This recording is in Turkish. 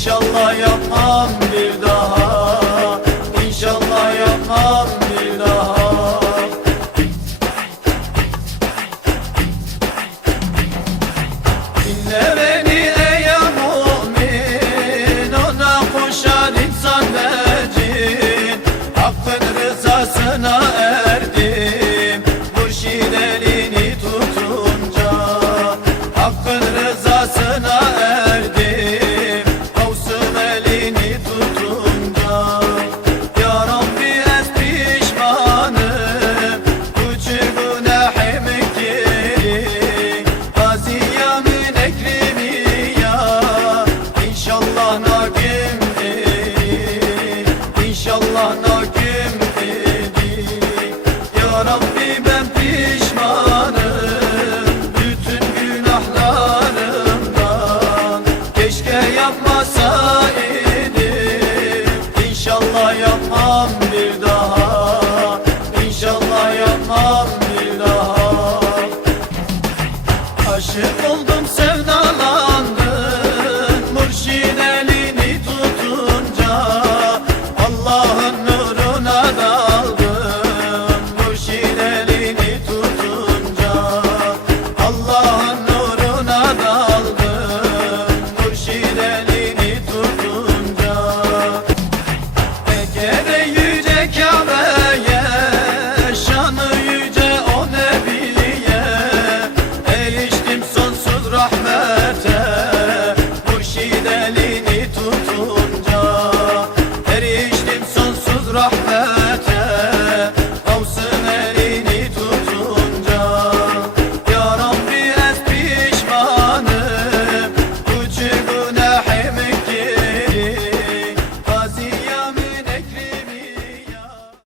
İnşallah yapmam bir daha. İnşallah yapmam bir daha. Dinle beni ey mümin Ona koşar insan ve cin Hakkın rızasına inşallah nakim dedik Ya Rabbi ben pişmanım Bütün günahlarımdan. Keşke yapmasaydım İnşallah yapmam bir daha.